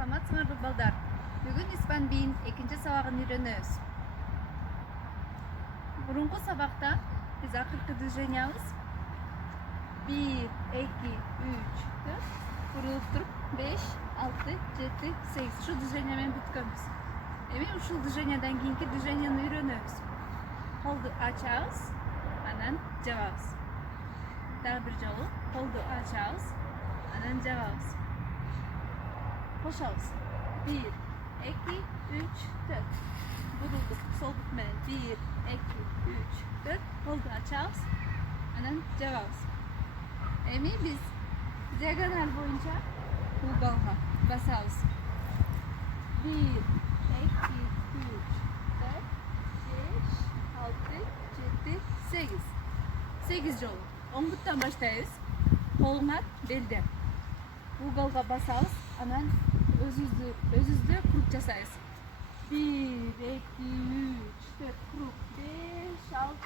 Саламатсыңарбы балдар. Бүгүн испан биин экинчи сабагын үйрөнөбүз. Мурунку сабакта биз акыркы движениябыз 1, 2, 3, 4 бурулуп туруп 5, 6, 7, 8 ушул движение менен бүткөнбүз. Эми ушул движениядан кийинки движенияны үйрөнөбүз. Колду ачабыз, анан жабабыз. Дагы бир жолу колду ачабыз, анан жабабыз. Кошабыз. 1, 2, 3, 4. Burulduk. Sol buk menен 1, 2, 3, 4. Koldu açabız. Anan jababız. Эми биз диагональ боюнча уголга басабыз. 1, 2, 3, 4, 5, 6, 7, 8. 8 жолу. Оң буттан баштайбыз. Колуңар белде. Уголга басабыз. Анан өзүздө круг жасайбыз. 1, 2, 3, 4 круг. 5, 6,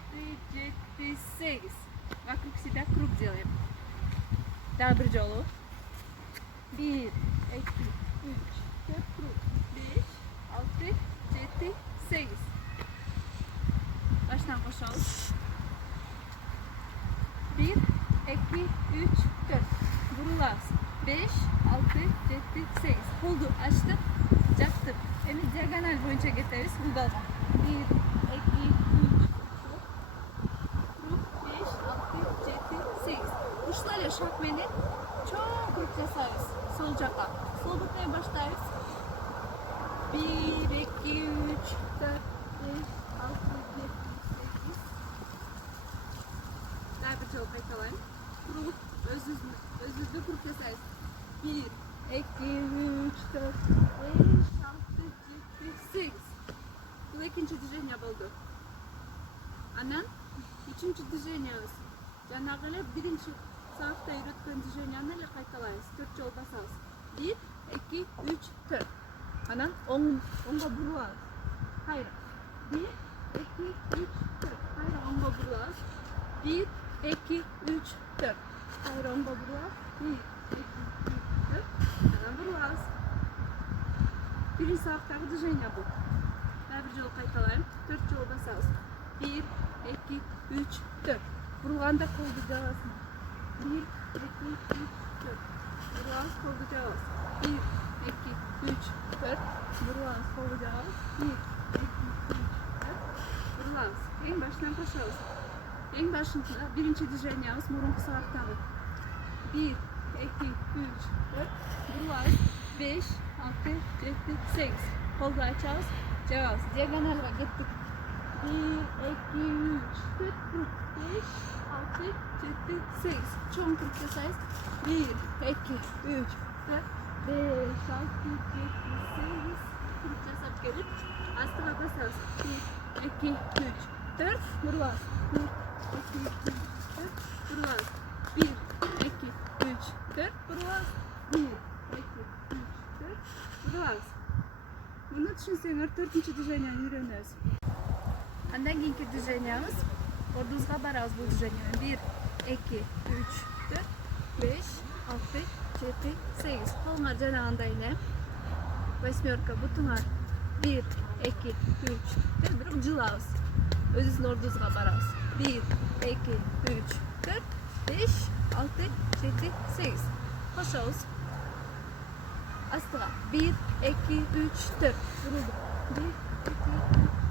7, 8. Вокруг себя круг делаем. Дагы бир жолу. 1, 2, 3, 4 круг. 5, 6, 7, 8. Баштан кошобуз. 1, 2, 3, 4. Бурулабыз. 5, 6, 7, 8. Koldu açtık, yaptık. Emi diagonal boyunca getiririz ugalga. 1, 2, 3, 4, 5, 6, 7, 8. Uçlarla şakmeni çok grup жасайбыз. Sol жаққа. Sol butmaya başlayız. 1, 2, 3, 4, 5, 6, 7, 8. Daha bir çok kaytalayım. Kurulup özüzde grup жасайбыз. 1, 2, 3, 4, 5, 6, 7, 8. Bu ikinci движение болду. Анан үчүнчү движениябыз. Жанагы эле биринчи сабакта үйрөткөн движенияны эле кайталайбыз. 4 жолу басабыз. 1, 2, 3, 4. Анан оңго бурулабыз. Кайра. 1, 2, 3, 4. Кайра оңго бурулабыз. 1, 2, 3, 4. Кайра оңго бурулабыз. 1, 2, 3, 4. Анан бурулабыз. Birinci sabaktagы движение бул. Дагы бир жолу кайталайм. 4 жолу басабыз. 1, 2, 3, 4. Бурулганда колду жабасың. 1, 2, 3, 4. Бурулабыз, колду жабабыз. 1, 2, 3, 4. Бурулабыз, колду жабабыз. 1, 2, 3, 4. Бурулабыз. Эң башынан кошобуз. Эң башында биринчи движениябыз мурунку сабактагы. 1, 2, 3, 4. Бурулабыз. 5, 6, 7, 8. Koldu açabız, jababız. Diagonalga gittik. 1, 2, 3, 4, 5, 6, 7, 8. Çoğun kırık жасайбыз. 1, 2, 3, 4, 5, 6, 7, 8. Kırık жасап келип, астыга басабыз. 1, 2, 3, 4. Бурулабыз. 1, 2, 3, 4. Бурулабыз. 1, 2, 3, 4. Бурулабыз. 1, 2, 3, 4. Бурулабыз. Bunu düşünsеңер, 4-нче движенияны үйрөнөбүз. Андан кийинки движениябыз ордубузга барабыз бул движениянын. 1, 2, 3, 4, 5, 6, 7, 8. Колуңар жанагындай эле. Восьмерка бутуңар. 1, 2, 3, 4. Бирок жылабыз. Өзүбүздүн ордубузга барабыз. 1, 2, 3, 4, 5, 6, 7, 8. Кошобуз. Астыга 1, 2, 3, 4. Бурулдук. 1, 2, 3,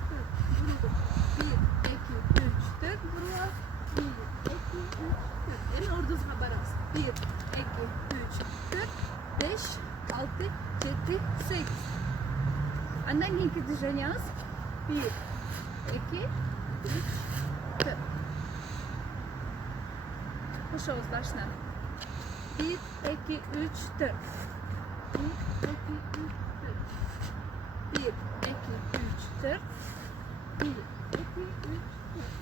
4. Бурулдук. 1, 2, 3, 4. Бурулабыз. 1, 2, 3, 4. Эми ордубузга барабыз. 1, 2, 3, 4, 5, 6, 7, 8. Андан кийинки движениябыз 1, 2, 3, 4. Кошобуз башынан. 1, 2, 3, 4. 1, 2, 3, 4. 1, 2, 3, 4. 1, 2, 3, 4.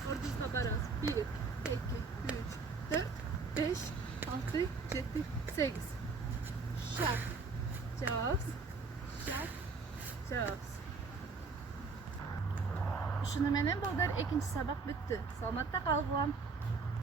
Ordubuzga barabız. 1, 2, 3, 4, 5, 6, 7, 8. Şak. Jababız. Şak. Jababız. Ушуну менен балдар экинчи сабак бүттү. Саламатта калгыла.